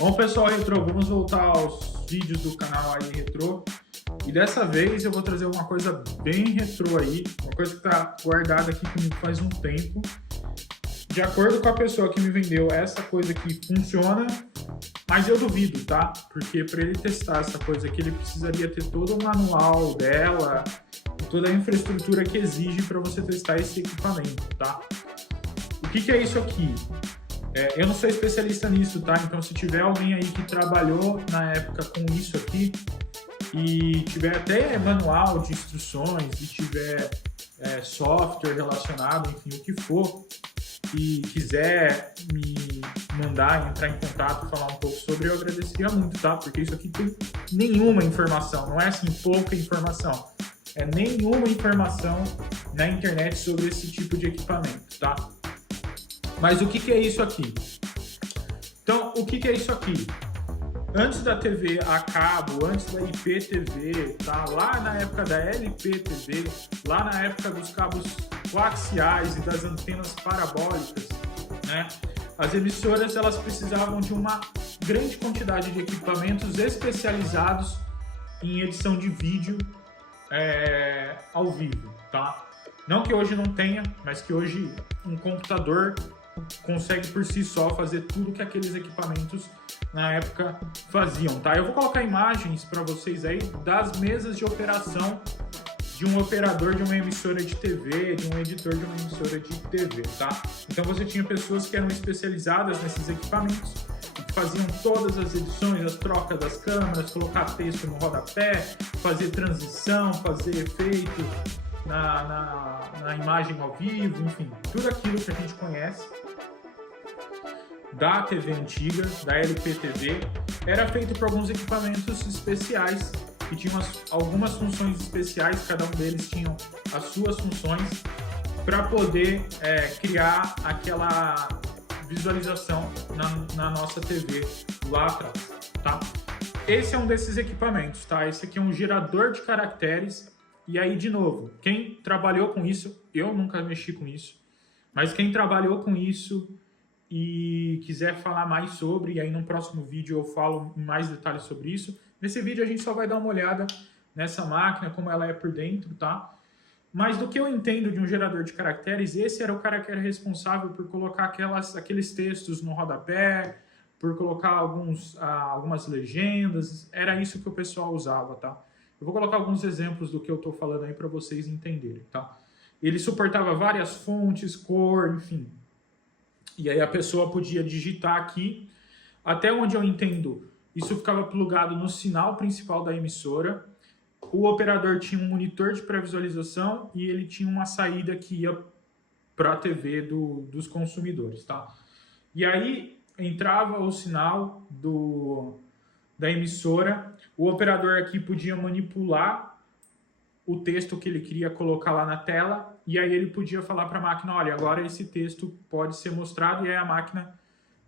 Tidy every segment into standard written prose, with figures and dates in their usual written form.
Bom, pessoal retrô, vamos voltar aos vídeos do canal aí retrô. E dessa vez eu vou trazer uma coisa bem retrô aí, uma coisa que está guardada aqui comigo faz um tempo. De acordo com a pessoa que me vendeu, essa coisa aqui funciona, mas eu duvido, tá? Porque para ele testar essa coisa aqui, ele precisaria ter todo o manual dela, toda a infraestrutura que exige para você testar esse equipamento, tá? O que é isso aqui? Eu não sou especialista nisso, tá? Então, se tiver alguém aí que trabalhou na época com isso aqui e tiver até manual de instruções e tiver software relacionado, enfim, o que for, e quiser me mandar, entrar em contato, falar um pouco sobre, eu agradeceria muito, tá? Porque isso aqui tem nenhuma informação, não é assim pouca informação, é nenhuma informação na internet sobre esse tipo de equipamento, tá? Mas o que é isso aqui? Então, o que é isso aqui? Antes da TV a cabo, antes da IPTV, tá? Lá na época da LPTV, lá na época dos cabos coaxiais e das antenas parabólicas, né? As emissoras elas precisavam de uma grande quantidade de equipamentos especializados em edição de vídeo ao vivo, tá? Não que hoje não tenha, mas que hoje um computador consegue por si só fazer tudo que aqueles equipamentos na época faziam, tá? Eu vou colocar imagens para vocês aí das mesas de operação de um operador de uma emissora de TV, de um editor de uma emissora de TV, tá? Então você tinha pessoas que eram especializadas nesses equipamentos, que faziam todas as edições, as trocas das câmeras, colocar texto no rodapé, fazer transição, fazer efeito na imagem ao vivo, enfim, tudo aquilo que a gente conhece da TV antiga, da LPTV, era feito por alguns equipamentos especiais que tinham algumas funções especiais, cada um deles tinha as suas funções para poder criar aquela visualização na nossa TV lá atrás, tá? Esse é um desses equipamentos, tá? Esse aqui é um gerador de caracteres. E aí, de novo, quem trabalhou com isso, eu nunca mexi com isso, mas quem trabalhou com isso e quiser falar mais sobre, e aí no próximo vídeo eu falo em mais detalhes sobre isso. Nesse vídeo a gente só vai dar uma olhada nessa máquina, como ela é por dentro, tá? Mas do que eu entendo de um gerador de caracteres, esse era o cara que era responsável por colocar aqueles textos no rodapé, por colocar algumas legendas, era isso que o pessoal usava, tá? Eu vou colocar alguns exemplos do que eu estou falando aí para vocês entenderem, tá? Ele suportava várias fontes, cor, enfim. E aí a pessoa podia digitar aqui. Até onde eu entendo, isso ficava plugado no sinal principal da emissora. O operador tinha um monitor de pré-visualização e ele tinha uma saída que ia para a TV dos consumidores, tá? E aí entrava o sinal da emissora, o operador aqui podia manipular o texto que ele queria colocar lá na tela, e aí ele podia falar para a máquina, olha, agora esse texto pode ser mostrado, e aí a máquina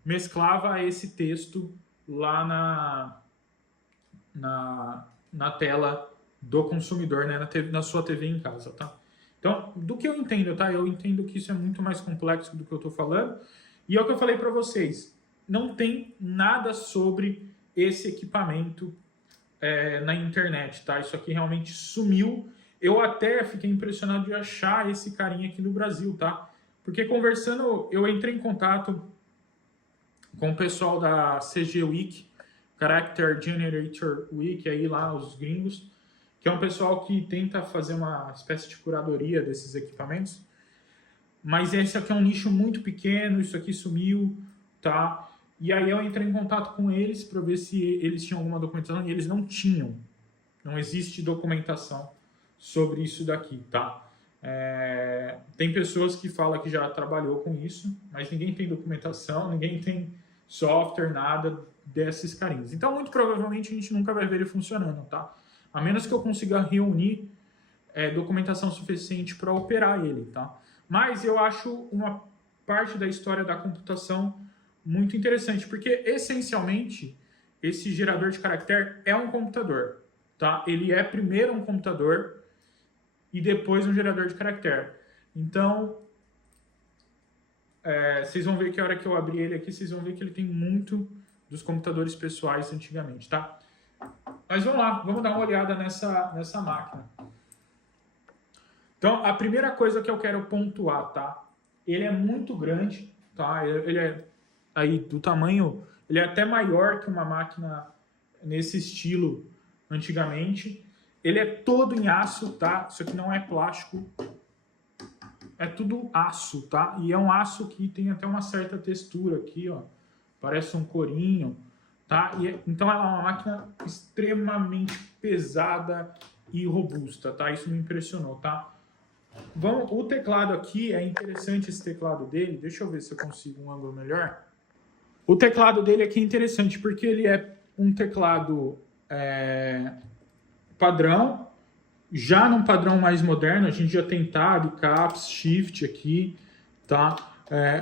mesclava esse texto lá na tela do consumidor, né, na sua TV em casa, tá? Então, do que eu entendo, tá? Eu entendo que isso é muito mais complexo do que eu estou falando, e é o que eu falei para vocês, não tem nada sobre esse equipamento na internet, tá? Isso aqui realmente sumiu. Eu até fiquei impressionado de achar esse carinha aqui no Brasil, tá? Porque conversando, eu entrei em contato com o pessoal da CG Week, Character Generator Week, aí lá os gringos, que é um pessoal que tenta fazer uma espécie de curadoria desses equipamentos. Mas esse aqui é um nicho muito pequeno, isso aqui sumiu, tá? E aí eu entrei em contato com eles para ver se eles tinham alguma documentação, e eles não tinham. Não existe documentação sobre isso daqui, tá? Tem pessoas que falam que já trabalhou com isso, mas ninguém tem documentação, ninguém tem software, nada desses carinhos. Então, muito provavelmente, a gente nunca vai ver ele funcionando, tá? A menos que eu consiga reunir documentação suficiente para operar ele, tá? Mas eu acho uma parte da história da computação muito interessante, porque essencialmente esse gerador de caractere é um computador, tá? Ele é primeiro um computador e depois um gerador de caractere. Então, vocês vão ver que a hora que eu abrir ele aqui, vocês vão ver que ele tem muito dos computadores pessoais antigamente, tá? Mas vamos lá, vamos dar uma olhada nessa máquina. Então, a primeira coisa que eu quero pontuar, tá? Ele é muito grande, tá? Ele é aí do tamanho, ele é até maior que uma máquina nesse estilo antigamente. Ele é todo em aço, tá? Isso aqui não é plástico. É tudo aço, tá? E é um aço que tem até uma certa textura aqui, ó. Parece um corinho, tá? Então ela é uma máquina extremamente pesada e robusta, tá? Isso me impressionou, tá? O teclado aqui, é interessante esse teclado dele. Deixa eu ver se eu consigo um ângulo melhor. O teclado dele aqui é interessante porque ele é um teclado padrão, já num padrão mais moderno. A gente já tem Tab, Caps, Shift aqui, tá?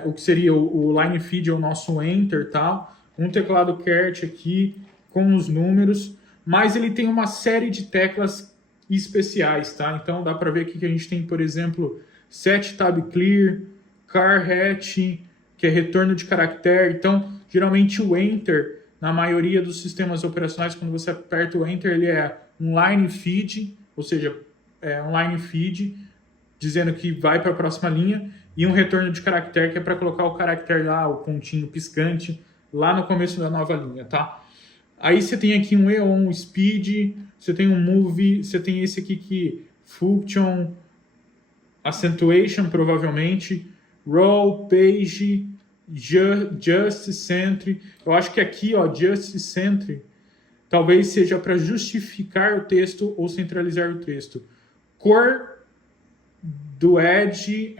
O que seria o Line Feed é o nosso Enter, tá? Um teclado QWERTY aqui com os números, mas ele tem uma série de teclas especiais, tá? Então dá para ver aqui que a gente tem, por exemplo, Set Tab Clear, Car Hatch, que é retorno de caractere. Então, geralmente o Enter, na maioria dos sistemas operacionais, quando você aperta o Enter, ele é um line feed, ou seja, é um line feed dizendo que vai para a próxima linha, e um retorno de caractere, que é para colocar o caractere lá, o pontinho piscante, lá no começo da nova linha, tá? Aí você tem aqui um EON Speed, você tem um Move, você tem esse aqui que Function, Accentuation, provavelmente, Row, Page, Just Century. Eu acho que aqui, ó, Just Century, talvez seja para justificar o texto ou centralizar o texto. Cor do Edge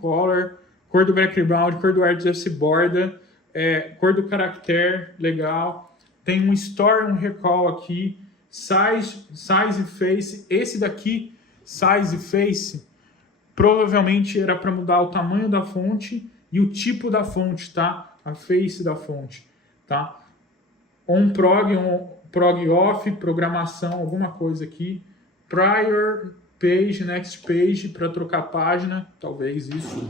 Color, cor do background, cor do Edge borda, cor do caractere, legal. Tem um Store, um Recall aqui, Size e Face. Esse daqui, Size e Face, provavelmente era para mudar o tamanho da fonte e o tipo da fonte, tá? A face da fonte, tá? Prog off, programação, alguma coisa aqui. Prior page, next page, para trocar página, talvez isso,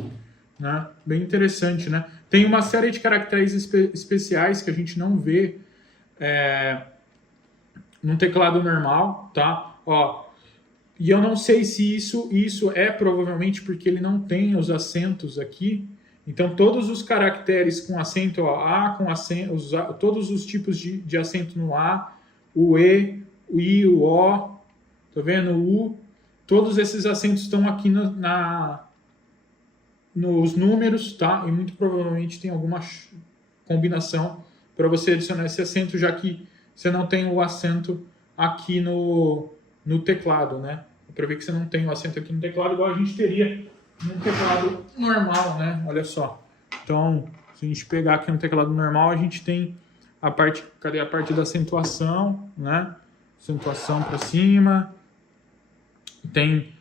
né? Bem interessante, né? Tem uma série de caracteres especiais que a gente não vê num teclado normal, tá? Ó, e eu não sei se isso é provavelmente porque ele não tem os acentos aqui. Então, todos os caracteres com acento, ó, A com acento, todos os tipos de acento no A, o E, o I, o O, tá vendo? O U, todos esses acentos estão aqui nos números, tá? E muito provavelmente tem alguma combinação para você adicionar esse acento, já que você não tem o acento aqui no teclado, né? Para ver que você não tem o acento aqui no teclado, igual a gente teria no teclado normal, né? Olha só. Então, se a gente pegar aqui no teclado normal, a gente tem a parte, cadê a parte da acentuação, né? Acentuação para cima. Tem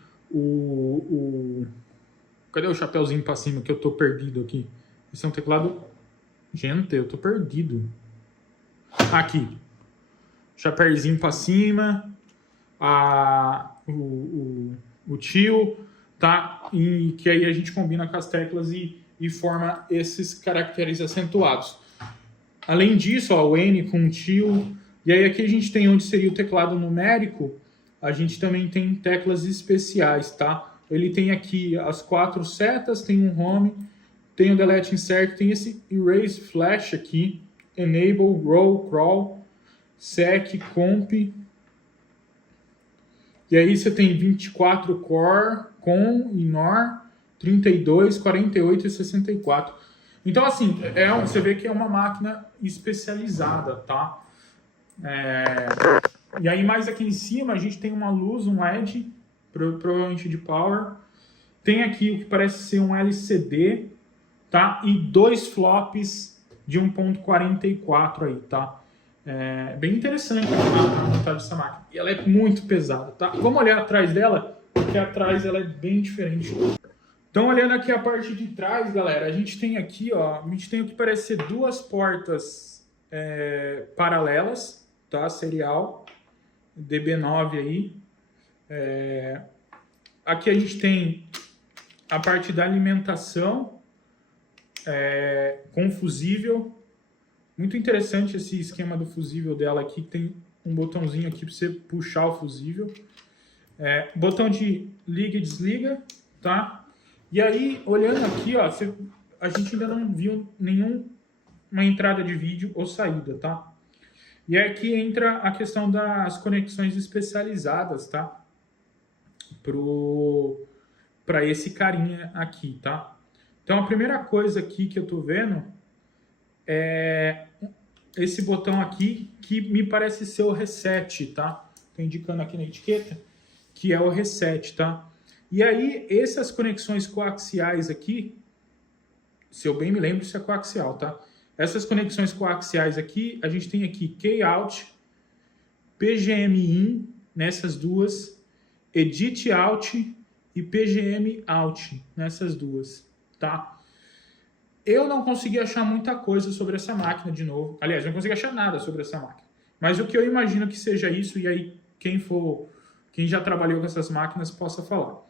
cadê o chapéuzinho para cima que eu tô perdido aqui? Esse é um teclado... Gente, eu tô perdido. Aqui. Chapéuzinho para cima. O tio, tá? E que aí a gente combina com as teclas e forma esses caracteres acentuados. Além disso, ó, o N com o tio. E aí aqui a gente tem onde seria o teclado numérico. A gente também tem teclas especiais, tá? Ele tem aqui as 4 setas, tem um home, tem o delete insert, tem esse erase flash aqui, enable, row, crawl, sec, comp. E aí você tem 24 core, com e nor, 32, 48 e 64. Então, assim, você vê que é uma máquina especializada, tá? E aí, mais aqui em cima, a gente tem uma luz, um LED, provavelmente de power. Tem aqui o que parece ser um LCD, tá? E 2 flops de 1.44 aí, tá? Bem interessante a montagem dessa máquina. E ela é muito pesada, tá? Vamos olhar atrás dela, porque atrás ela é bem diferente. Então, olhando aqui a parte de trás, galera, a gente tem aqui, ó, a gente tem o que parece ser 2 portas paralelas, tá? Serial, DB9 aí. Aqui a gente tem a parte da alimentação com fusível, Muito interessante esse esquema do fusível dela aqui, tem um botãozinho aqui para você puxar o fusível. Botão de liga e desliga, tá? E aí, olhando aqui, ó, a gente ainda não viu nenhuma entrada de vídeo ou saída, tá? E aqui entra a questão das conexões especializadas, tá? Para esse carinha aqui, tá? Então, a primeira coisa aqui que eu tô vendo é esse botão aqui, que me parece ser o reset, tá? Tô indicando aqui na etiqueta que é o reset, tá? E aí, essas conexões coaxiais aqui, se eu bem me lembro, isso é coaxial, tá? Essas conexões coaxiais aqui, a gente tem aqui K-out, PGM-in, nessas duas, Edit-out e PGM-out, nessas duas, tá? Eu não consegui achar muita coisa sobre essa máquina de novo. Aliás, não consegui achar nada sobre essa máquina. Mas o que eu imagino que seja isso, e aí quem já trabalhou com essas máquinas possa falar.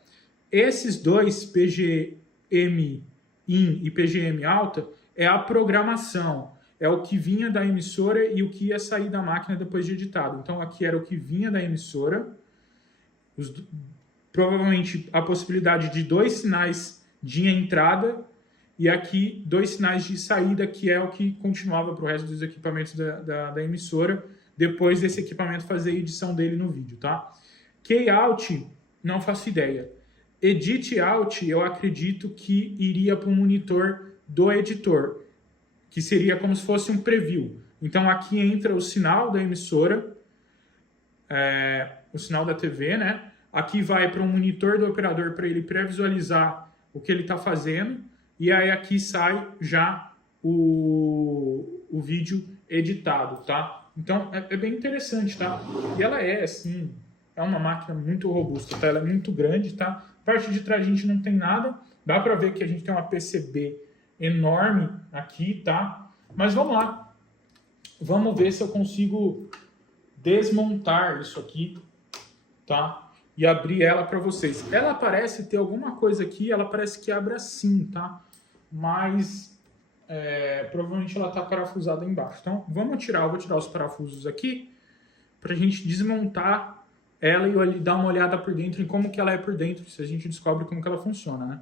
Esses dois, PGM-in e PGM-alta, é a programação. É o que vinha da emissora e o que ia sair da máquina depois de editado. Então, aqui era o que vinha da emissora. Provavelmente a possibilidade de 2 sinais de entrada e aqui 2 sinais de saída, que é o que continuava para o resto dos equipamentos da emissora, depois desse equipamento fazer a edição dele no vídeo, tá? K-out, não faço ideia. Edit out, eu acredito que iria para o monitor do editor, que seria como se fosse um preview. Então aqui entra o sinal da emissora, o sinal da TV, né? Aqui vai para um monitor do operador para ele pré-visualizar o que ele está fazendo. E aí aqui sai já o vídeo editado, tá? Então é bem interessante, tá? E ela assim, é uma máquina muito robusta, tá? Ela é muito grande, tá? Parte de trás a gente não tem nada. Dá para ver que a gente tem uma PCB enorme aqui, tá? Mas vamos lá. Vamos ver se eu consigo desmontar isso aqui, tá? E abrir ela para vocês. Ela parece ter alguma coisa aqui, ela parece que abre assim, tá? Mas provavelmente ela tá parafusada embaixo. Então vou tirar os parafusos aqui para a gente desmontar ela e dar uma olhada por dentro em como que ela é por dentro, se a gente descobre como que ela funciona, né?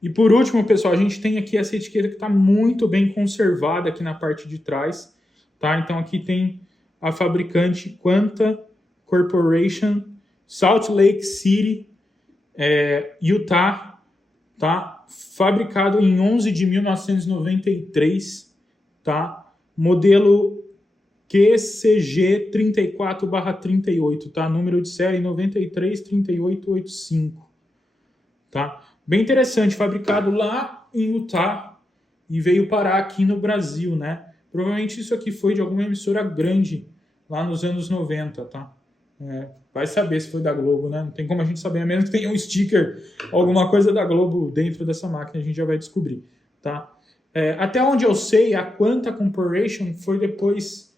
E por último, pessoal, a gente tem aqui essa etiqueta que está muito bem conservada aqui na parte de trás, tá? Então aqui tem a fabricante Quanta Corporation, Salt Lake City, Utah, tá? Fabricado em 11 de 1993, tá? Modelo QCG 34/38, tá? Número de série 933885, tá? Bem interessante, fabricado lá em Utah e veio parar aqui no Brasil, né? Provavelmente isso aqui foi de alguma emissora grande lá nos anos 90, tá? Vai saber se foi da Globo, né? Não tem como a gente saber, a menos que tenha um sticker, alguma coisa da Globo dentro dessa máquina, a gente já vai descobrir, tá? Até onde eu sei, a Quanta Corporation foi depois,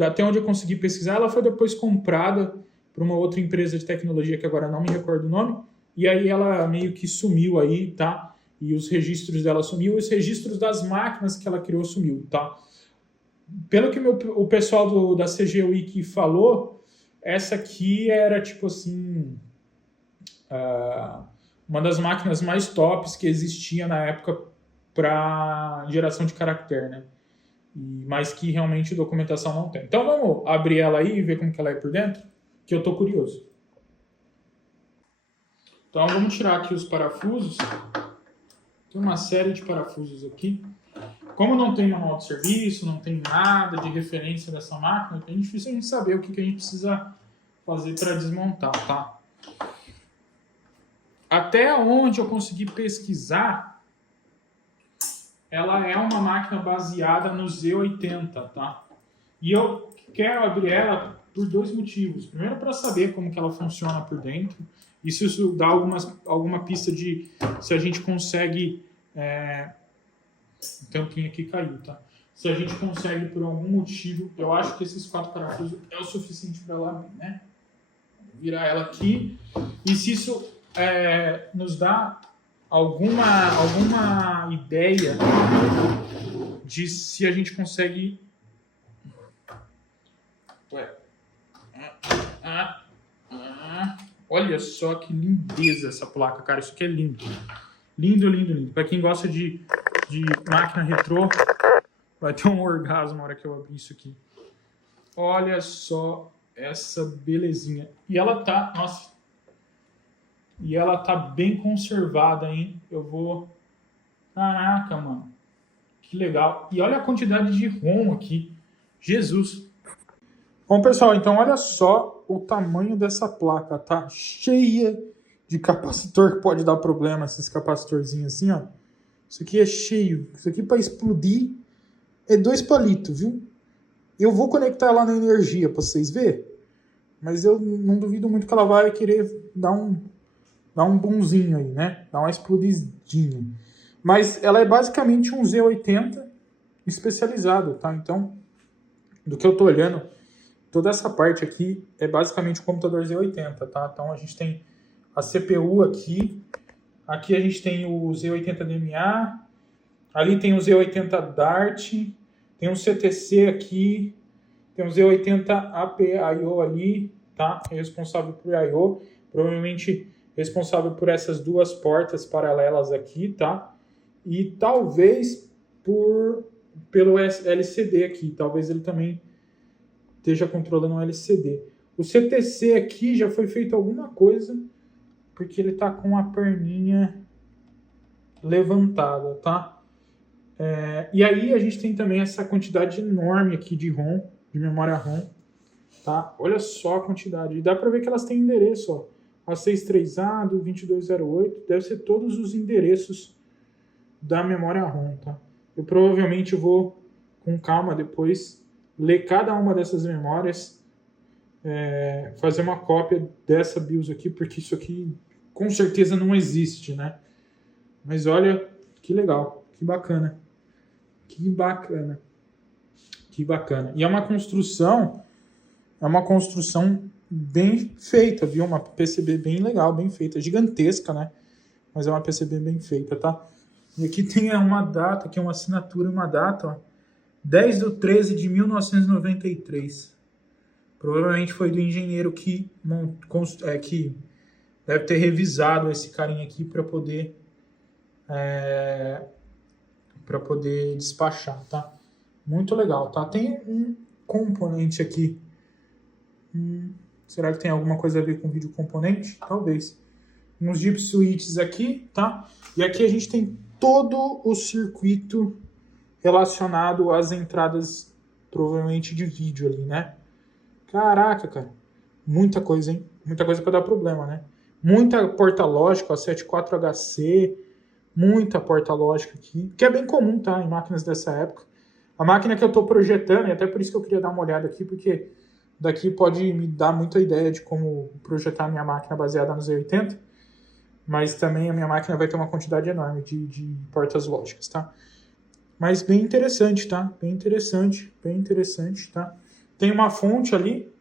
até onde eu consegui pesquisar, ela foi depois comprada por uma outra empresa de tecnologia que agora não me recordo o nome, e aí ela meio que sumiu aí, tá? E os registros dela sumiu, e os registros das máquinas que ela criou sumiu, tá? Pelo que o pessoal da CG Wiki falou, essa aqui era tipo assim, uma das máquinas mais tops que existia na época para geração de caractere, né? Mas que realmente documentação não tem. Então vamos abrir ela aí e ver como que ela é por dentro, que eu tô curioso. Então vamos tirar aqui os parafusos. Tem uma série de parafusos aqui. Como não tem manual de serviço, não tem nada de referência dessa máquina, é difícil a gente saber o que a gente precisa fazer para desmontar, tá? Até onde eu consegui pesquisar, ela é uma máquina baseada no Z80, tá? E eu quero abrir ela por 2 motivos. Primeiro, para saber como que ela funciona por dentro. E se isso dá alguma pista de se a gente consegue... O tampinho aqui caiu, tá? Se a gente consegue, por algum motivo... Eu acho que esses 4 parafusos é o suficiente para ela abrir, né? Vou virar ela aqui. E se isso nos dá alguma ideia de se a gente consegue... Ué. Olha só que lindeza essa placa, cara. Isso aqui é lindo. Lindo, lindo, lindo. Para quem gosta de máquina retrô, vai ter um orgasmo na hora que eu abrir isso aqui. Olha só essa belezinha. E ela tá... Nossa. E ela tá bem conservada, hein? Eu vou... Caraca, mano. Que legal. E olha a quantidade de ROM aqui. Jesus. Bom, pessoal, então olha só o tamanho dessa placa. Tá cheia de capacitor que pode dar problema. Esses capacitorzinhos assim, ó. Isso aqui é cheio. Isso aqui para explodir é 2 palitos, viu? Eu vou conectar ela na energia para vocês verem. Mas eu não duvido muito que ela vai querer dar um bonzinho aí, né? Dar uma explodidinha. Mas ela é basicamente um Z80 especializado, tá? Então, do que eu tô olhando, toda essa parte aqui é basicamente um computador Z80, tá? Então a gente tem a CPU aqui. Aqui a gente tem o Z80 DMA. Ali tem o Z80 Dart. Tem um CTC aqui. Tem um Z80 APIO ali, tá? É responsável por I/O. Provavelmente responsável por essas 2 portas paralelas aqui, tá? E talvez pelo LCD aqui. Talvez ele também esteja controlando o LCD. O CTC aqui já foi feito alguma coisa, porque ele tá com a perninha levantada, tá? E aí a gente tem também essa quantidade enorme aqui de ROM, de memória ROM, tá? Olha só a quantidade. E dá para ver que elas têm endereço, ó. A 63A do 2208, deve ser todos os endereços da memória ROM, tá? Eu provavelmente vou, com calma depois, ler cada uma dessas memórias, fazer uma cópia dessa BIOS aqui, porque isso aqui com certeza não existe, né? Mas olha, que legal, que bacana. Que bacana. Que bacana. E é uma construção bem feita, viu? Uma PCB bem legal, bem feita. Gigantesca, né? Mas é uma PCB bem feita, tá? E aqui tem uma data, aqui uma assinatura e uma data, ó. 10/13/1993. Provavelmente foi do engenheiro que deve ter revisado esse carinha aqui para poder despachar, tá? Muito legal, tá? Tem um componente aqui. Será que tem alguma coisa a ver com vídeo componente? Talvez. Uns deep switches aqui, tá? E aqui a gente tem todo o circuito relacionado às entradas, provavelmente, de vídeo ali, né? Caraca, cara. Muita coisa, hein? Muita coisa para dar problema, né? Muita porta lógica, ó, 74HC, muita porta lógica aqui, que é bem comum, tá? Em máquinas dessa época. A máquina que eu estou projetando, e até por isso que eu queria dar uma olhada aqui, porque daqui pode me dar muita ideia de como projetar a minha máquina baseada no Z80, mas também a minha máquina vai ter uma quantidade enorme de portas lógicas, tá? Mas bem interessante, tá? Bem interessante, tá? Tem uma fonte ali,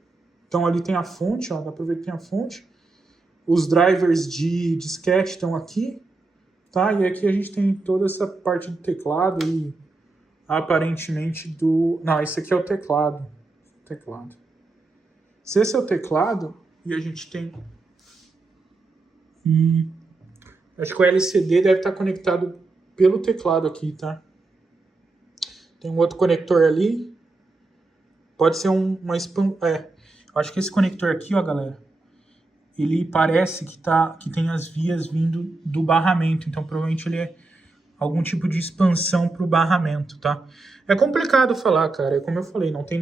então ali tem a fonte, ó, dá pra ver que tem a fonte. Os drivers de disquete estão aqui, tá? E aqui a gente tem toda essa parte do teclado e aparentemente do... Não, esse aqui é o teclado. Se esse é o teclado, e a gente tem... Acho que o LCD deve estar conectado pelo teclado aqui, tá? Tem um outro conector ali. Pode ser uma acho que esse conector aqui, ó, galera, ele parece que tem as vias vindo do barramento. Então, provavelmente ele é algum tipo de expansão para o barramento, tá? É complicado falar, cara. É como eu falei, não tem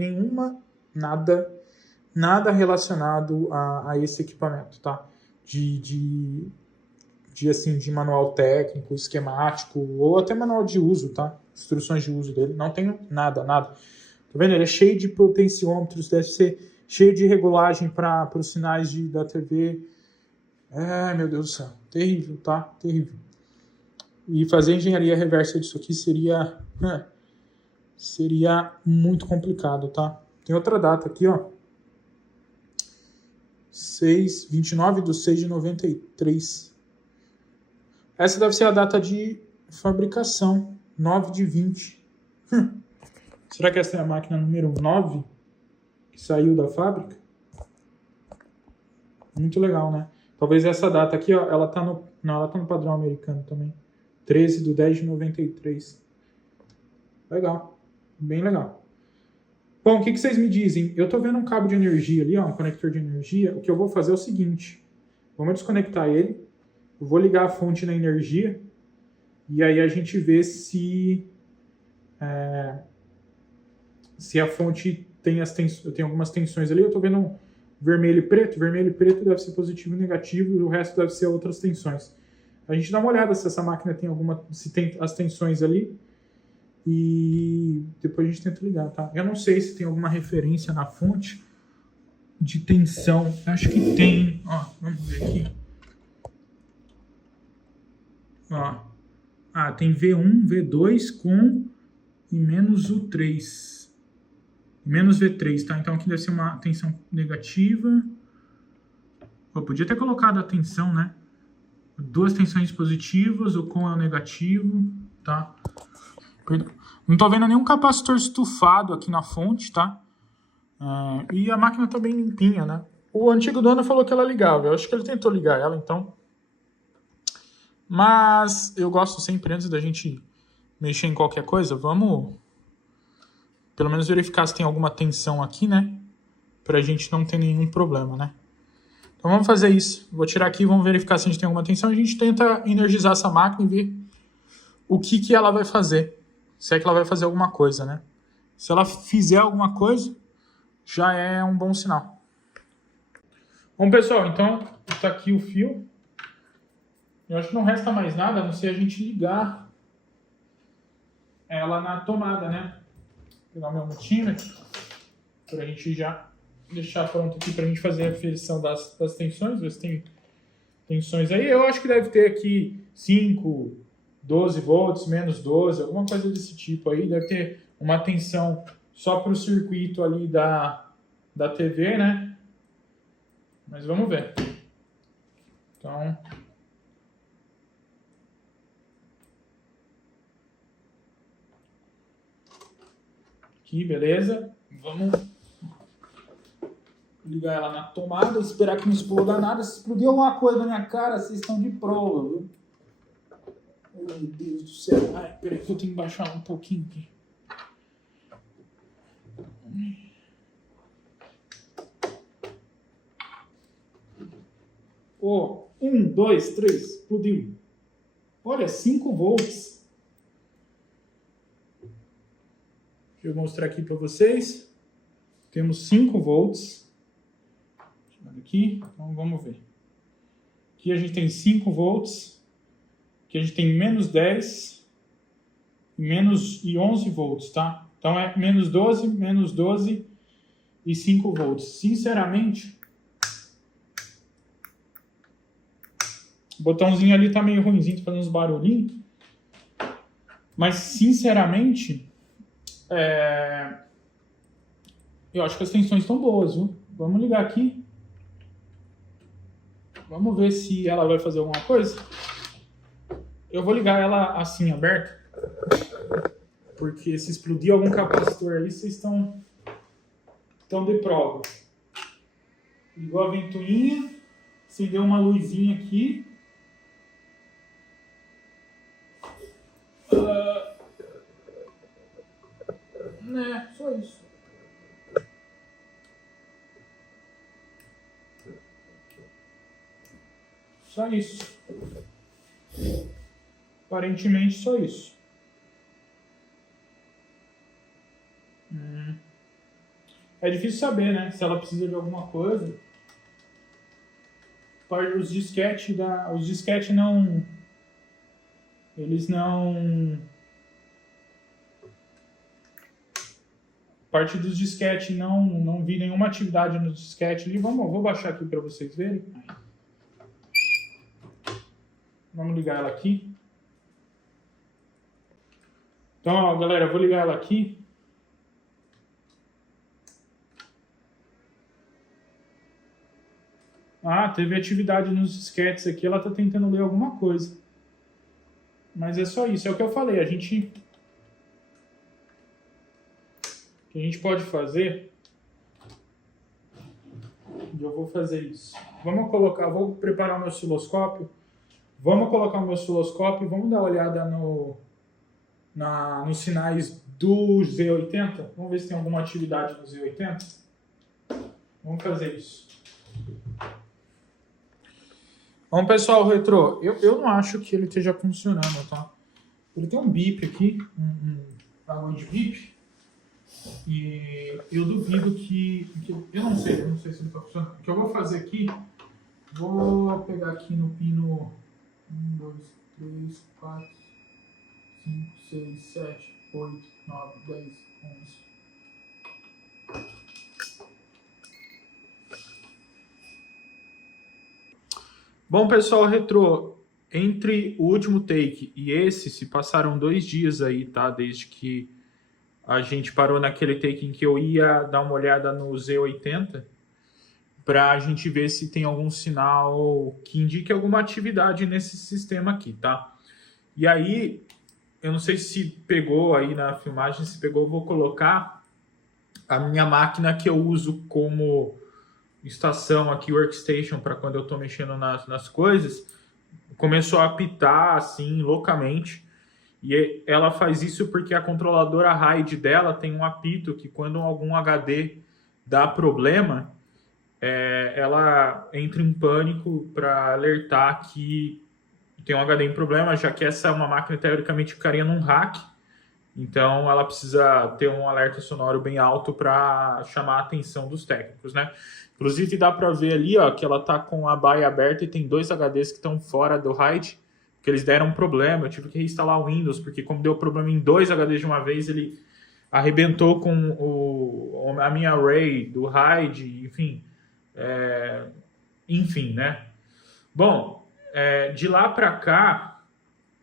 nada relacionado a esse equipamento, tá? De manual técnico, esquemático, ou até manual de uso, tá? Instruções de uso dele. Não tem nada. Tá vendo? Ele é cheio de potenciômetros, deve ser cheio de regulagem para os sinais da TV. Meu Deus do céu. Terrível, tá? Terrível. E fazer engenharia reversa disso aqui seria muito complicado, tá? Tem outra data aqui, ó. 29/6/93. Essa deve ser a data de fabricação, 9/20. Será que essa é a máquina número 9 que saiu da fábrica? Muito legal, né? Talvez essa data aqui, ó, ela tá no... Não, ela tá no padrão americano também. 13/10/93. Legal. Bem legal. Bom, o que vocês me dizem? Eu tô vendo um cabo de energia ali, ó, um conector de energia. O que eu vou fazer é o seguinte. Vamos desconectar ele. Eu vou ligar a fonte na energia. E aí a gente vê se a fonte tem tem algumas tensões ali. Eu tô vendo um vermelho e preto. Vermelho e preto deve ser positivo e negativo. E o resto deve ser outras tensões. A gente dá uma olhada se essa máquina tem se tem as tensões ali. E depois a gente tenta ligar, tá? Eu não sei se tem alguma referência na fonte de tensão. Acho que tem. Ó, vamos ver aqui. Ó. Ah, tem V1, V2 com e menos U3. Menos V3, tá? Então aqui deve ser uma tensão negativa. Eu podia ter colocado a tensão, né? Duas tensões positivas, o com é o negativo, tá? Não tô vendo nenhum capacitor estufado aqui na fonte, tá? E a máquina tá bem limpinha, né? O antigo dono falou que ela ligava. Eu acho que ele tentou ligar ela, então. Mas eu gosto sempre, antes da gente mexer em qualquer coisa, vamos pelo menos verificar se tem alguma tensão aqui, né? Pra gente não ter nenhum problema, né? Então vamos fazer isso. Vou tirar aqui, vamos verificar se a gente tem alguma tensão. A gente tenta energizar essa máquina e ver o que ela vai fazer. Se é que ela vai fazer alguma coisa, né? Se ela fizer alguma coisa, já é um bom sinal. Bom, pessoal, então está aqui o fio. Eu acho que não resta mais nada, a não ser a gente ligar ela na tomada, né? Vou pegar o meu multímetro para a gente já deixar pronto aqui para a gente fazer a aferição das tensões, ver se tem tensões aí. Eu acho que deve ter aqui 5, 12 volts, menos 12, alguma coisa desse tipo aí. Deve ter uma tensão só para o circuito ali da TV, né? Mas vamos ver. Então... Aqui, beleza. Vamos ligar ela na tomada, esperar que não exploda nada. Se explodir alguma coisa na minha cara, vocês estão de prova, viu? Oh, meu Deus do céu. Ai, peraí que eu tenho que baixar um pouquinho aqui. Ó, 1, 2, 3, explodiu. Olha, 5 volts. Deixa eu mostrar aqui para vocês. Temos 5 volts. Aqui, então vamos ver. Aqui a gente tem 5 volts. Aqui a gente tem menos 10 e 11 volts, tá? Então é menos 12 e 5 volts. Sinceramente, o botãozinho ali tá meio ruimzinho, tá fazendo uns barulhinhos. Mas, sinceramente, eu acho que as tensões estão boas, viu? Vamos ligar aqui. Vamos ver se ela vai fazer alguma coisa. Eu vou ligar ela assim, aberta. Porque se explodir algum capacitor aí, vocês estão de prova. Ligou a ventoinha. Acendeu uma luzinha aqui. Só isso. Só isso. Aparentemente só isso. É difícil saber, né? Se ela precisa de alguma coisa. Os disquetes não... Eles não... Parte dos disquetes não vi nenhuma atividade no disquete ali. Vou baixar aqui para vocês verem. Vamos ligar ela aqui. Então, ó, galera, eu vou ligar ela aqui. Ah, teve atividade nos disquetes aqui. Ela tá tentando ler alguma coisa. Mas é só isso, é o que eu falei, o que a gente pode fazer, e eu vou fazer isso. Vou preparar o meu osciloscópio, vamos colocar o meu osciloscópio, vamos dar uma olhada nos sinais do Z80, vamos ver se tem alguma atividade no Z80. Vamos fazer isso. Bom, pessoal, o retrô, eu não acho que ele esteja funcionando, tá? Ele tem um bip aqui, um bagulho de bip, e eu duvido eu não sei se ele está funcionando. O que eu vou fazer aqui, vou pegar aqui no pino 1, 2, 3, 4, 5, 6, 7, 8, 9, 10, 11. Bom, pessoal, retrô, entre o último take e esse, se passaram 2 dias aí, tá? Desde que a gente parou naquele take em que eu ia dar uma olhada no Z80 para a gente ver se tem algum sinal que indique alguma atividade nesse sistema aqui, tá? E aí, eu não sei se pegou aí na filmagem, se pegou, eu vou colocar a minha máquina que eu uso como estação aqui, workstation, para quando eu estou mexendo nas coisas, começou a apitar assim loucamente, e ela faz isso porque a controladora RAID dela tem um apito que quando algum HD dá problema, ela entra em pânico para alertar que tem um HD em problema, já que essa é uma máquina teoricamente ficaria num rack, então ela precisa ter um alerta sonoro bem alto para chamar a atenção dos técnicos, né? Inclusive dá para ver ali, ó, que ela tá com a baia aberta e tem 2 HDs que estão fora do RAID, que eles deram um problema. Eu tive que reinstalar o Windows, porque como deu problema em 2 HDs de uma vez, ele arrebentou com a minha array do RAID, enfim, né? Bom, de lá para cá,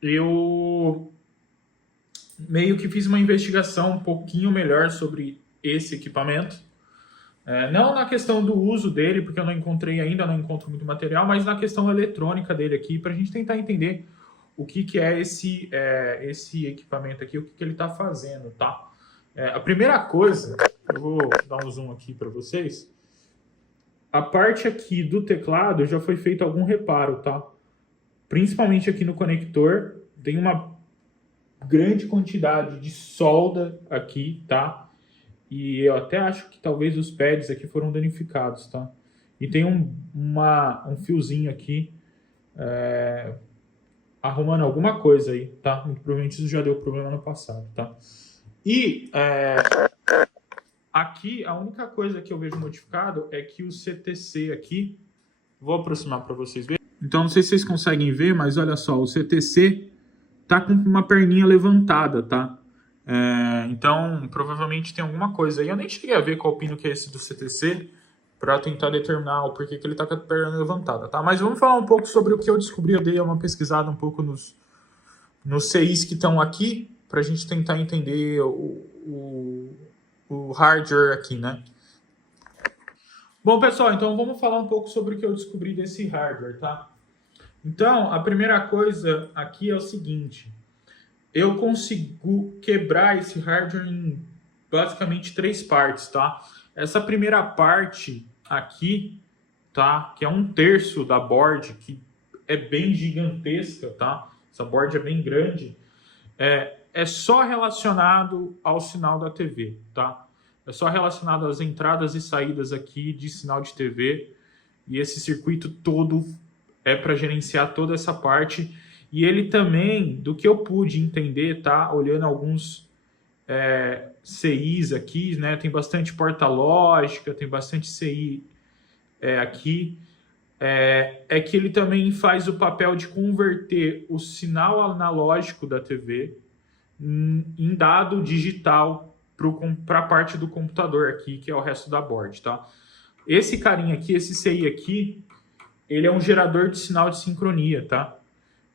eu meio que fiz uma investigação um pouquinho melhor sobre esse equipamento. Não na questão do uso dele, porque eu não encontro muito material, mas na questão eletrônica dele aqui, para a gente tentar entender o que é esse equipamento aqui, o que ele está fazendo, tá? A primeira coisa, eu vou dar um zoom aqui para vocês, a parte aqui do teclado já foi feito algum reparo, tá? Principalmente aqui no conector, tem uma grande quantidade de solda aqui, tá? E eu até acho que talvez os pads aqui foram danificados, tá? E tem um fiozinho aqui arrumando alguma coisa aí, tá? Muito provavelmente isso já deu problema no passado, tá? E aqui a única coisa que eu vejo modificado é que o CTC aqui, vou aproximar para vocês verem. Então não sei se vocês conseguem ver, mas olha só, o CTC tá com uma perninha levantada, tá? Então, provavelmente tem alguma coisa aí. Eu nem cheguei a ver qual pino que é esse do CTC para tentar determinar o porquê que ele tá com a perna levantada, tá? Mas vamos falar um pouco sobre o que eu descobri. Eu dei uma pesquisada um pouco nos CIs que estão aqui para a gente tentar entender o hardware aqui, né? Bom, pessoal, então vamos falar um pouco sobre o que eu descobri desse hardware, tá? Então, a primeira coisa aqui é o seguinte. Eu consigo quebrar esse hardware em basicamente 3 partes, tá? Essa primeira parte aqui, tá? Que é 1/3 da board, que é bem gigantesca, tá? Essa board é bem grande. É só relacionado ao sinal da TV, tá? É só relacionado às entradas e saídas aqui de sinal de TV. E esse circuito todo é para gerenciar toda essa parte. E ele também, do que eu pude entender, tá? Olhando alguns CIs aqui, né? Tem bastante porta lógica, tem bastante CI aqui. É que ele também faz o papel de converter o sinal analógico da TV em dado digital para a parte do computador aqui, que é o resto da board, tá? Esse carinha aqui, esse CI aqui, ele é um gerador de sinal de sincronia, tá?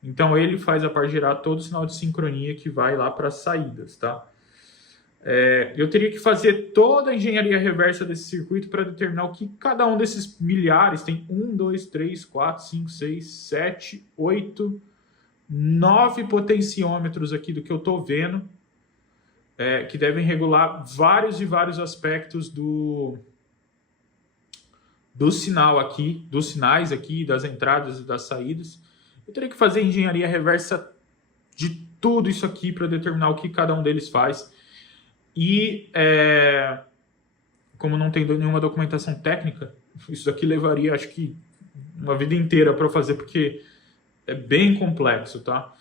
Então ele faz a parte de gerar todo o sinal de sincronia que vai lá para as saídas, tá? Eu teria que fazer toda a engenharia reversa desse circuito para determinar o que cada um desses milhares tem. 1, 2, 3, 4, 5, 6, 7, 8, 9 potenciômetros aqui do que eu estou vendo, que devem regular vários e vários aspectos do sinal aqui, dos sinais aqui, das entradas e das saídas. Eu teria que fazer engenharia reversa de tudo isso aqui para determinar o que cada um deles faz. E como não tem nenhuma documentação técnica, isso daqui levaria, acho que, uma vida inteira para fazer, porque é bem complexo, tá?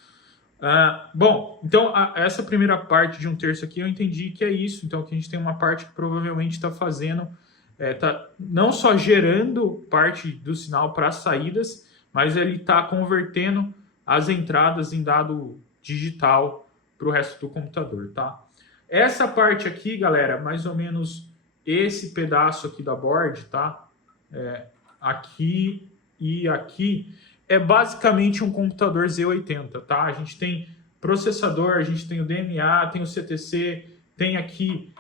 Bom, então essa primeira parte de 1/3 aqui eu entendi que é isso. Então aqui a gente tem uma parte que provavelmente está fazendo, tá não só gerando parte do sinal para as saídas, mas ele está convertendo as entradas em dado digital para o resto do computador, tá? Essa parte aqui, galera, mais ou menos esse pedaço aqui da board, tá? Aqui e aqui, é basicamente um computador Z80, tá? A gente tem processador, a gente tem o DMA, tem o CTC, tem aqui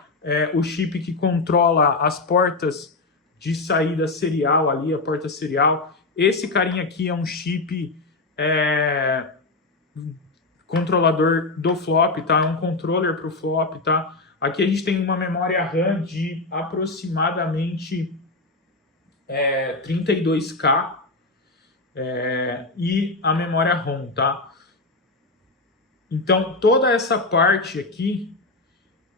o chip que controla as portas de saída serial ali, a porta serial. Esse carinha aqui é um chip controlador do flop, tá? É um controller para o flop, tá? Aqui a gente tem uma memória RAM de aproximadamente 32K e a memória ROM, tá? Então, toda essa parte aqui,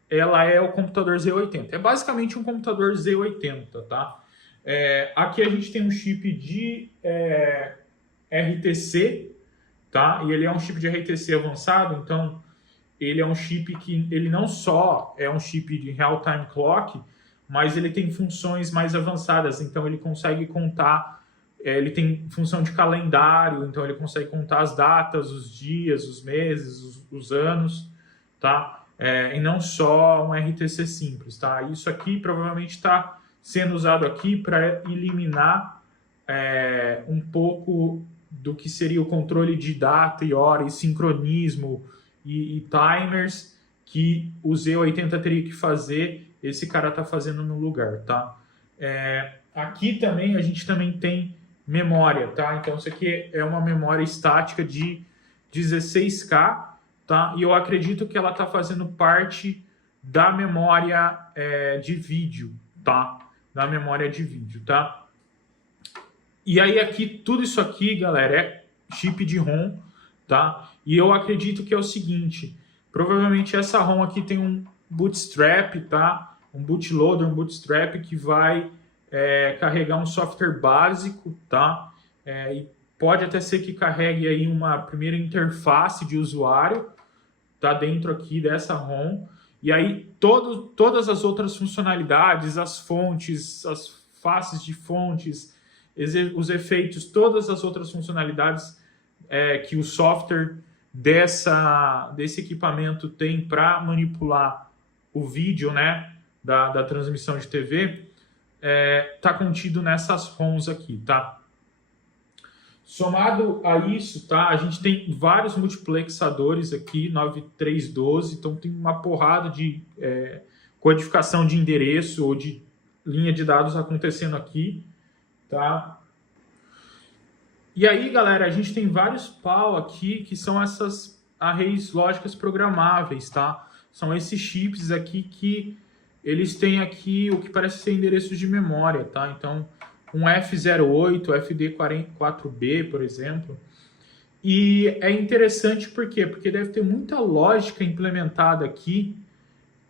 ela é o computador Z80. É basicamente um computador Z80, tá? Aqui a gente tem um chip de RTC, tá? E ele é um chip de RTC avançado, então ele é um chip que ele não só é um chip de real-time clock, mas ele tem funções mais avançadas, então ele consegue contar, ele tem função de calendário, então ele consegue contar as datas, os dias, os meses, os anos, tá? E não só um RTC simples, tá? Isso aqui provavelmente está sendo usado aqui para eliminar um pouco do que seria o controle de data e hora e sincronismo e timers que o Z80 teria que fazer, esse cara está fazendo no lugar, tá? Aqui também a gente também tem memória, tá? Então isso aqui é uma memória estática de 16K, tá? E eu acredito que ela está fazendo parte da memória de vídeo, tá? Da memória de vídeo, tá? E aí aqui, tudo isso aqui, galera, é chip de ROM, tá? E eu acredito que é o seguinte, provavelmente essa ROM aqui tem um bootstrap, tá? Um bootloader, um bootstrap que vai carregar um software básico, tá? E pode até ser que carregue aí uma primeira interface de usuário, tá? Dentro aqui dessa ROM. E aí todas as outras funcionalidades, as fontes, as faces de fontes, os efeitos, todas as outras funcionalidades que o software desse equipamento tem para manipular o vídeo, né, da transmissão de TV, tá contido nessas ROMs aqui, tá? Somado a isso, tá, a gente tem vários multiplexadores aqui, 9312, então tem uma porrada de codificação de endereço ou de linha de dados acontecendo aqui, tá? E aí, galera, a gente tem vários PAL aqui, que são essas arrays lógicas programáveis, tá? São esses chips aqui que eles têm aqui o que parece ser endereços de memória, tá? Então, um F08, FD4B, por exemplo. E é interessante por quê? Porque deve ter muita lógica implementada aqui,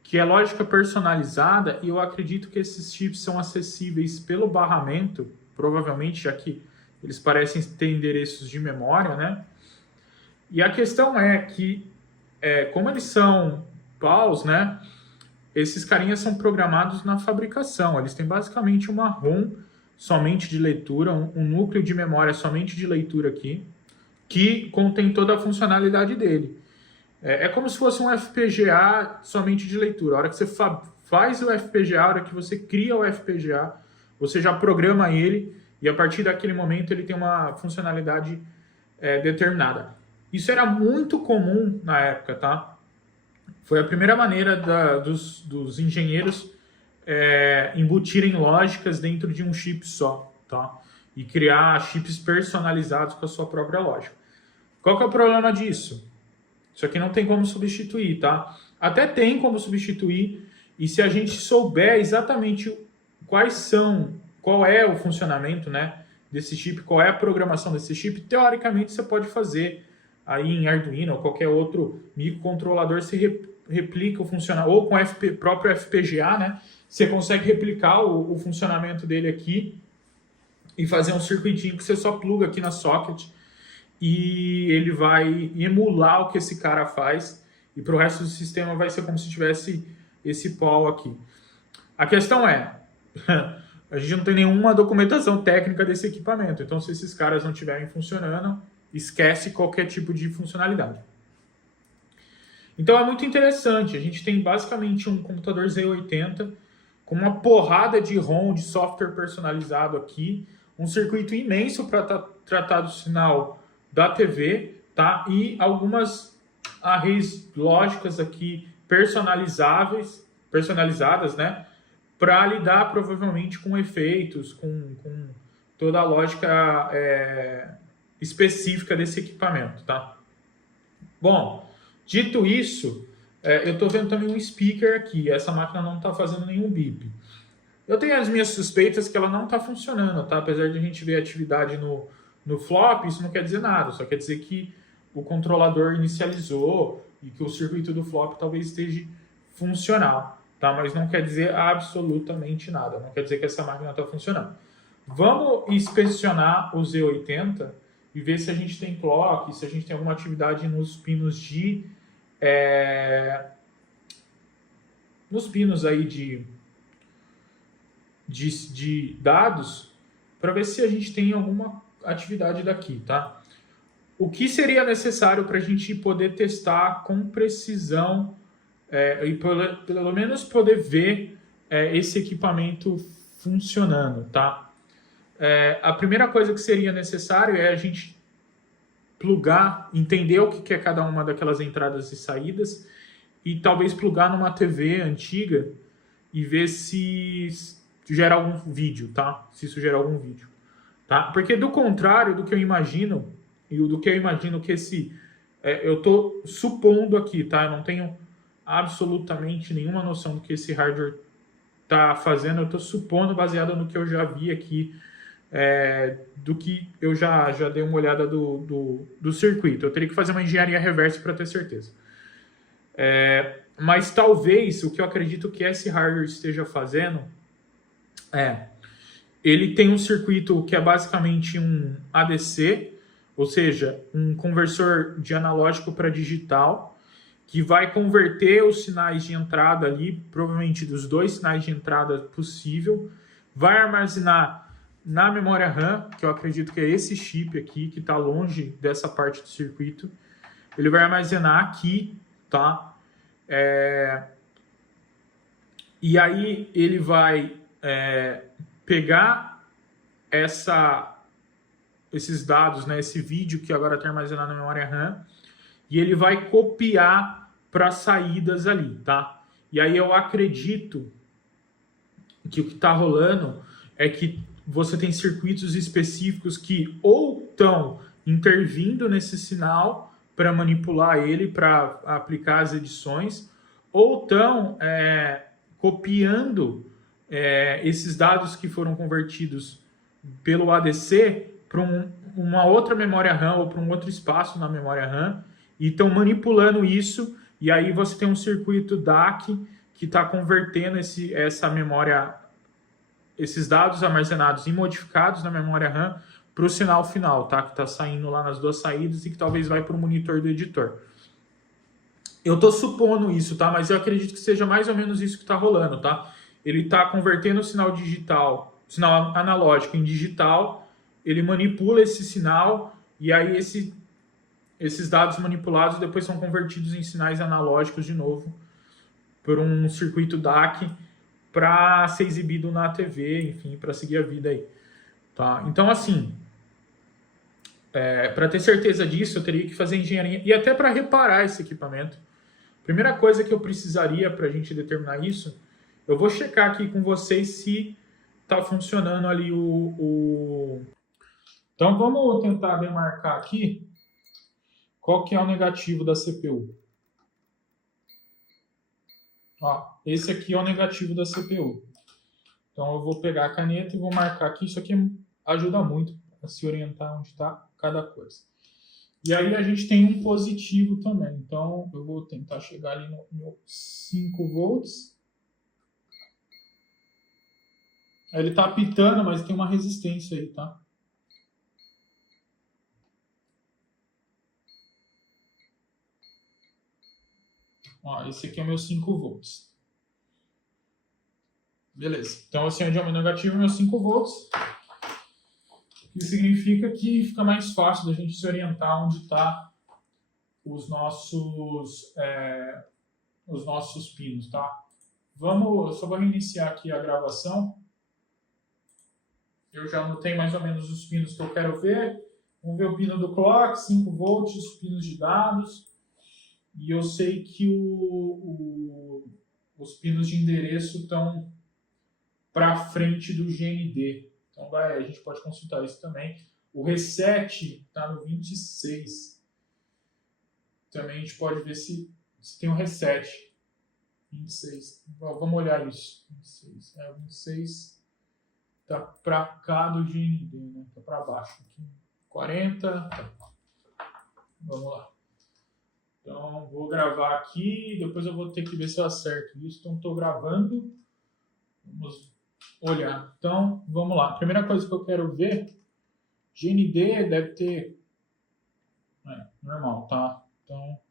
que é lógica personalizada, e eu acredito que esses chips são acessíveis pelo barramento, provavelmente, já que eles parecem ter endereços de memória, né? E a questão é que, como eles são PALs, né? Esses carinhas são programados na fabricação. Eles têm basicamente uma ROM somente de leitura, um núcleo de memória somente de leitura aqui, que contém toda a funcionalidade dele. É como se fosse um FPGA somente de leitura. A hora que você faz o FPGA, a hora que você cria o FPGA, você já programa ele e a partir daquele momento ele tem uma funcionalidade determinada. Isso era muito comum na época, tá? Foi a primeira maneira dos engenheiros embutirem lógicas dentro de um chip só, tá? E criar chips personalizados com a sua própria lógica. Qual que é o problema disso? Isso aqui não tem como substituir, tá? Até tem como substituir, e se a gente souber exatamente qual é o funcionamento, né, desse chip, qual é a programação desse chip, teoricamente você pode fazer aí em Arduino ou qualquer outro microcontrolador, você replica o funcionamento, ou com o próprio FPGA, né, você consegue replicar o funcionamento dele aqui e fazer um circuitinho que você só pluga aqui na socket e ele vai emular o que esse cara faz, e para o resto do sistema vai ser como se tivesse esse pau aqui. A questão é, a gente não tem nenhuma documentação técnica desse equipamento, então se esses caras não estiverem funcionando, esquece qualquer tipo de funcionalidade. Então é muito interessante, a gente tem basicamente um computador Z80 com uma porrada de ROM, de software personalizado aqui, um circuito imenso para tratar do sinal da TV, tá? E algumas arrays lógicas aqui personalizadas, né? Para lidar provavelmente com efeitos, com toda a lógica específica desse equipamento, tá? Bom, dito isso, eu estou vendo também um speaker aqui. Essa máquina não está fazendo nenhum bip. Eu tenho as minhas suspeitas que ela não está funcionando, tá? Apesar de a gente ver atividade no flop, isso não quer dizer nada. Só quer dizer que o controlador inicializou e que o circuito do flop talvez esteja funcional, tá? Mas não quer dizer absolutamente nada. Não quer dizer que essa máquina está funcionando. Vamos inspecionar o Z80 e ver se a gente tem clock, se a gente tem alguma atividade nos pinos nos pinos aí de dados, para ver se a gente tem alguma atividade daqui, tá? O que seria necessário para a gente poder testar com precisão e pelo menos poder ver esse equipamento funcionando, tá? A primeira coisa que seria necessário é a gente plugar, entender o que é cada uma daquelas entradas e saídas e talvez plugar numa TV antiga e ver se gera algum vídeo, tá? Se isso gera algum vídeo, tá? Porque do contrário do que eu imagino, e do que eu imagino que eu tô supondo aqui, tá? Eu não tenho absolutamente nenhuma noção do que esse hardware tá fazendo, eu tô supondo baseado no que eu já vi aqui, do que eu já dei uma olhada do circuito. Eu teria que fazer uma engenharia reversa para ter certeza. Mas talvez o que eu acredito que esse hardware esteja fazendo ele tem um circuito que é basicamente um ADC, ou seja, um conversor de analógico para digital, que vai converter os sinais de entrada ali, provavelmente dos dois sinais de entrada possível, vai armazenar na memória RAM, que eu acredito que é esse chip aqui, que está longe dessa parte do circuito. Ele vai armazenar aqui, tá? E aí ele vai pegar esses dados, né, esse vídeo que agora está armazenado na memória RAM, e ele vai copiar para saídas ali, tá? E aí eu acredito que o que está rolando é que você tem circuitos específicos que ou estão intervindo nesse sinal para manipular ele, para aplicar as edições, ou estão copiando esses dados que foram convertidos pelo ADC para uma outra memória RAM ou para um outro espaço na memória RAM, e estão manipulando isso, e aí você tem um circuito DAC que está convertendo essa memória, esses dados armazenados e modificados na memória RAM para o sinal final, tá? Que está saindo lá nas duas saídas e que talvez vai para o monitor do editor. Eu estou supondo isso, tá? Mas eu acredito que seja mais ou menos isso que está rolando, tá? Ele está convertendo o sinal sinal analógico em digital, ele manipula esse sinal e aí esses dados manipulados depois são convertidos em sinais analógicos de novo por um circuito DAC para ser exibido na TV, enfim, para seguir a vida aí, tá? Então, assim, para ter certeza disso, eu teria que fazer engenharia e até para reparar esse equipamento. Primeira coisa que eu precisaria para a gente determinar isso, eu vou checar aqui com vocês se está funcionando ali Então, vamos tentar demarcar aqui Qual que é o negativo da CPU? Ó, esse aqui é o negativo da CPU. Então eu vou pegar a caneta e vou marcar aqui. Isso aqui ajuda muito a se orientar onde está cada coisa. E aí a gente tem um positivo também. Então eu vou tentar chegar ali no 5 volts. Ele está apitando, mas tem uma resistência aí, tá? Ó, esse aqui é o meu 5 volts. Beleza. Então, assim, onde é o meu negativo, meus 5 volts. Que significa que fica mais fácil da gente se orientar onde está os nossos pinos, tá? Eu só vou reiniciar aqui a gravação. Eu já anotei mais ou menos os pinos que eu quero ver. Vamos ver o pino do clock, 5 volts, os pinos de dados. E eu sei que os pinos de endereço estão para frente do GND. Então a gente pode consultar isso também. O reset está no 26. Também a gente pode ver se tem um reset. 26. Vamos olhar isso. 26. 26 está para cá do GND, né? Está para baixo. Aqui. 40. Vamos lá. Então, vou gravar aqui, depois eu vou ter que ver se eu acerto isso. Então, estou gravando. Vamos olhar. Então, vamos lá. Primeira coisa que eu quero ver, GND deve ter... normal, tá? Então,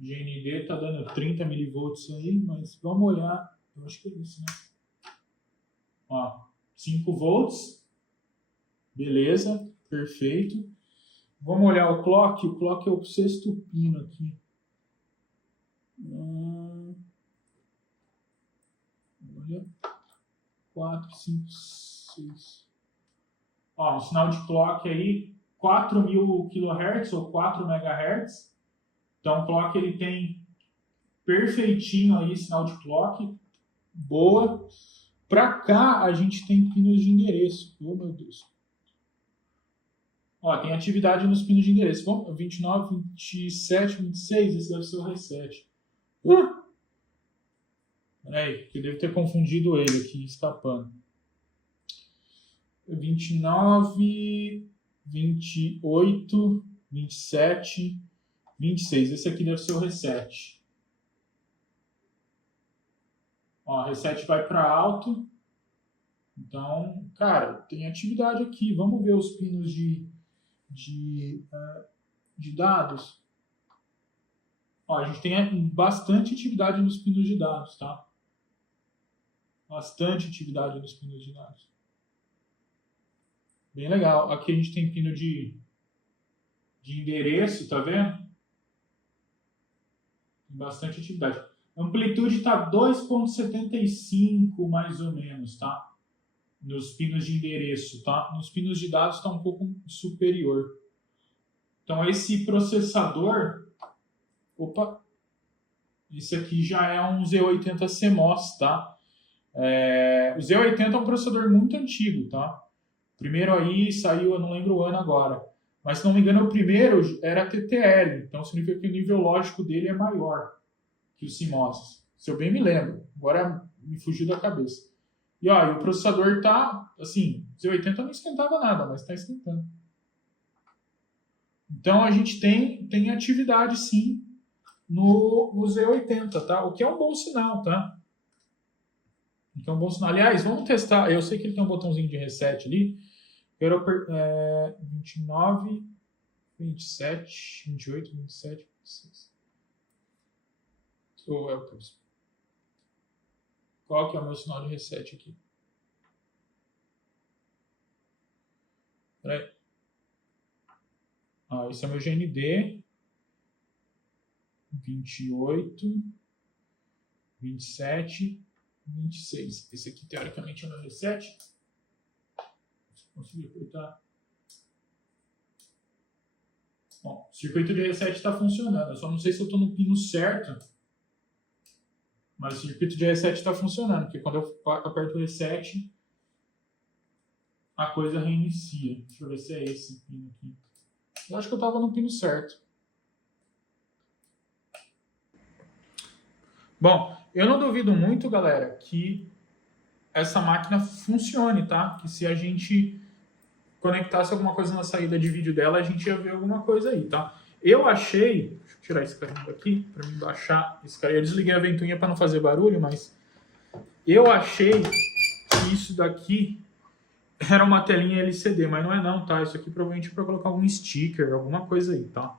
GND está dando 30 milivolts aí, mas vamos olhar. Eu acho que é isso, né? Ó, 5 volts. Beleza, perfeito. Vamos olhar o clock. O clock é o sexto pino aqui. Olha. 4, 5, 6. Ó, um sinal de clock aí, 4.000 kHz ou 4 MHz. Então, o clock ele tem perfeitinho aí, sinal de clock. Boa. Para cá, a gente tem pinos de endereço. Oh, meu Deus. Ó, tem atividade nos pinos de endereço. Bom, 29, 27, 26, esse deve ser o reset. Peraí, que eu devo ter confundido ele aqui, escapando. 29, 28, 27, 26. Esse aqui deve ser o reset. Ó, reset vai para alto. Então, cara, tem atividade aqui. Vamos ver os pinos de dados. Ó, a gente tem bastante atividade nos pinos de dados, tá? Bastante atividade nos pinos de dados. Bem legal. Aqui a gente tem pino de endereço, tá vendo? Tem bastante atividade. A amplitude está 2,75 mais ou menos, tá? Nos pinos de endereço, tá? Nos pinos de dados está um pouco superior. Então, esse processador... Opa! Esse aqui já é um Z80 CMOS, tá? O Z80 é um processador muito antigo, tá? O primeiro aí saiu, eu não lembro o ano agora. Mas, se não me engano, o primeiro era TTL. Então, significa que o nível lógico dele é maior que o CMOS. Se eu bem me lembro. Agora me fugiu da cabeça. E ó, o processador tá, assim, Z80 não esquentava nada, mas está esquentando. Então a gente tem atividade sim no Z80, tá? O que é um bom sinal, tá? O que é um bom sinal. Aliás, vamos testar. Eu sei que ele tem um botãozinho de reset ali. 29, 27, 28, 27, 26. Ou é o próximo? Qual que é o meu sinal de reset aqui? Peraí. Esse é o meu GND. 28, 27, 26. Esse aqui, teoricamente, é o meu reset. Consegui apertar. Bom, o circuito de reset está funcionando. Eu só não sei se eu estou no pino certo. Mas o circuito de reset está funcionando, porque quando eu aperto o reset, a coisa reinicia. Deixa eu ver se é esse pino aqui. Eu acho que eu estava no pino certo. Bom, eu não duvido muito, galera, que essa máquina funcione, tá? Que se a gente conectasse alguma coisa na saída de vídeo dela, a gente ia ver alguma coisa aí, tá? Eu achei... Deixa eu tirar esse carimbo aqui, para me baixar esse cara. Eu desliguei a ventoinha para não fazer barulho, mas... Eu achei que isso daqui era uma telinha LCD, mas não é não, tá? Isso aqui provavelmente é para colocar algum sticker, alguma coisa aí, tá?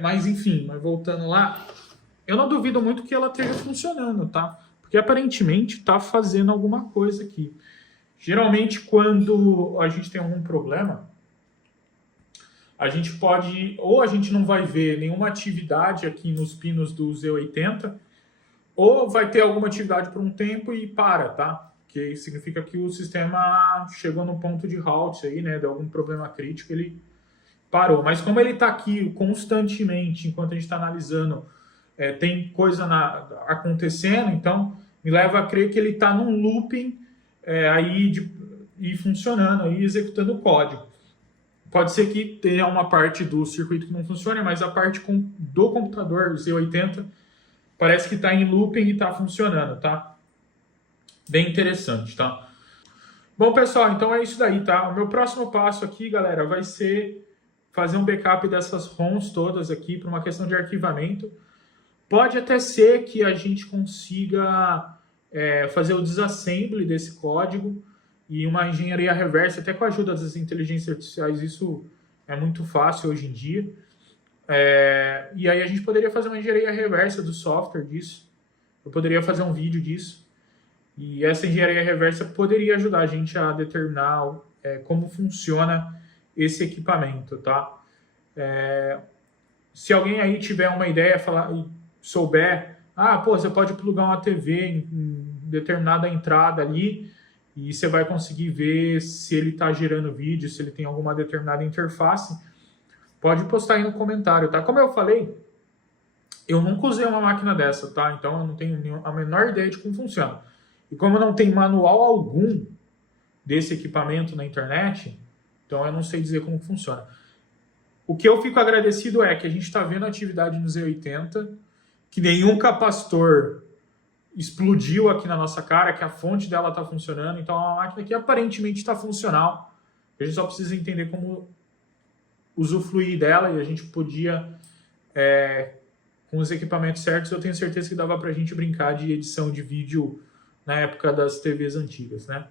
Mas enfim, mas voltando lá, eu não duvido muito que ela esteja funcionando, tá? Porque aparentemente está fazendo alguma coisa aqui. Geralmente, quando a gente tem algum problema, a gente pode, ou a gente não vai ver nenhuma atividade aqui nos pinos do Z80, ou vai ter alguma atividade por um tempo e para, tá? Que significa que o sistema chegou no ponto de halt aí, né? Deu algum problema crítico, ele parou. Mas como ele está aqui constantemente, enquanto a gente está analisando, tem coisa acontecendo, então me leva a crer que ele está num looping e funcionando, aí, executando o código. Pode ser que tenha uma parte do circuito que não funcione, mas a parte do computador Z80 parece que está em looping e está funcionando, tá? Bem interessante, tá? Bom, pessoal, então é isso daí, tá? O meu próximo passo aqui, galera, vai ser fazer um backup dessas ROMs todas aqui para uma questão de arquivamento. Pode até ser que a gente consiga fazer o desassembly desse código e uma engenharia reversa, até com a ajuda das inteligências artificiais, isso é muito fácil hoje em dia. E aí a gente poderia fazer uma engenharia reversa do software disso. Eu poderia fazer um vídeo disso. E essa engenharia reversa poderia ajudar a gente a determinar como funciona esse equipamento, tá? Se alguém aí tiver uma ideia, souber, você pode plugar uma TV em determinada entrada ali e você vai conseguir ver se ele está gerando vídeo, se ele tem alguma determinada interface, pode postar aí no comentário, tá? Como eu falei, eu nunca usei uma máquina dessa, tá? Então eu não tenho a menor ideia de como funciona. E como não tem manual algum desse equipamento na internet, então eu não sei dizer como funciona. O que eu fico agradecido é que a gente está vendo a atividade no Z80, que nenhum capacitor explodiu aqui na nossa cara, que a fonte dela está funcionando, então é uma máquina que aparentemente está funcional. A gente só precisa entender como usufruir dela e a gente podia, com os equipamentos certos, eu tenho certeza que dava para a gente brincar de edição de vídeo na época das TVs antigas, né?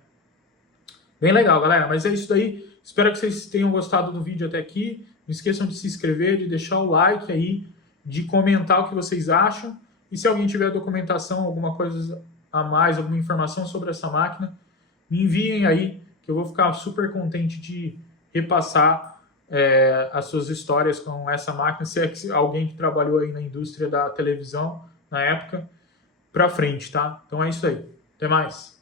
Bem legal, galera, mas é isso daí. Espero que vocês tenham gostado do vídeo até aqui. Não esqueçam de se inscrever, de deixar o like aí, de comentar o que vocês acham. E se alguém tiver documentação, alguma coisa a mais, alguma informação sobre essa máquina, me enviem aí, que eu vou ficar super contente de repassar as suas histórias com essa máquina, se é alguém que trabalhou aí na indústria da televisão na época, para frente, tá? Então é isso aí. Até mais.